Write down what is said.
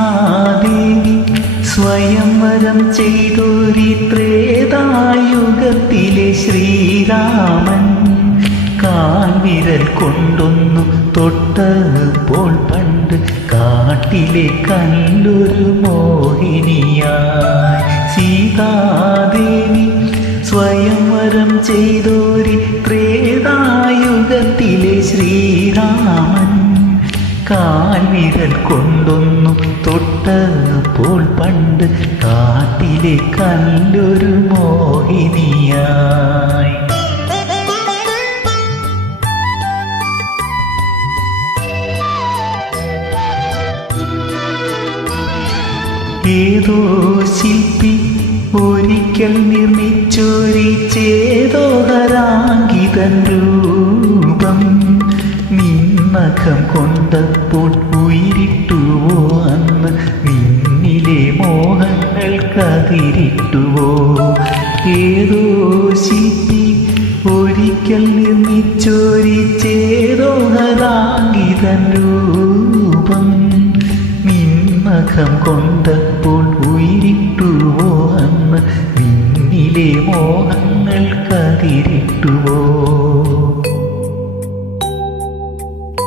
സീതാദേവി സ്വയംവരം ചെയ്തൊരി ത്രേതായുഗത്തിലെ ശ്രീരാമൻ കാൽവിരൽ കൊണ്ടൊന്നു തൊട്ടപ്പോൾ പണ്ട് കാട്ടിലെ കല്ലൊരു മോഹിനിയായി. സീതാദേവി സ്വയംവരം ചെയ്തൊരി ത്രേതായുഗത്തിലെ ശ്രീരാമൻ കാൽവിരൽ കൊണ്ടൊന്നു തൊട്ടപ്പോൾ പണ്ട് കാട്ടിലെ കല്ലൊരു മോഹിനിയായി. ഏതോ ശില്പി ഒരിക്കൽ നിർമ്മിച്ചൊരി ചേതോഹരാങ്കിതൻ രൂപം നിന്നഖം കൊണ്ടപ്പോൾ ഉയിരിട്ടുവോ അന്ന് നിന്നിലെ മോഹങ്ങൾ കതിരിട്ടുവോ. ഏതോ ശില്പി ഒരിക്കൽ നിർമ്മിച്ചൊരി ചേതോഹരാങ്കിതൻ രൂപം നിന്നഖം കൊണ്ടപ്പോൾ ഉയിരിട്ടുവോ അന്ന് നിന്നിലെ മോഹങ്ങൾ കതിരിട്ടുവോ.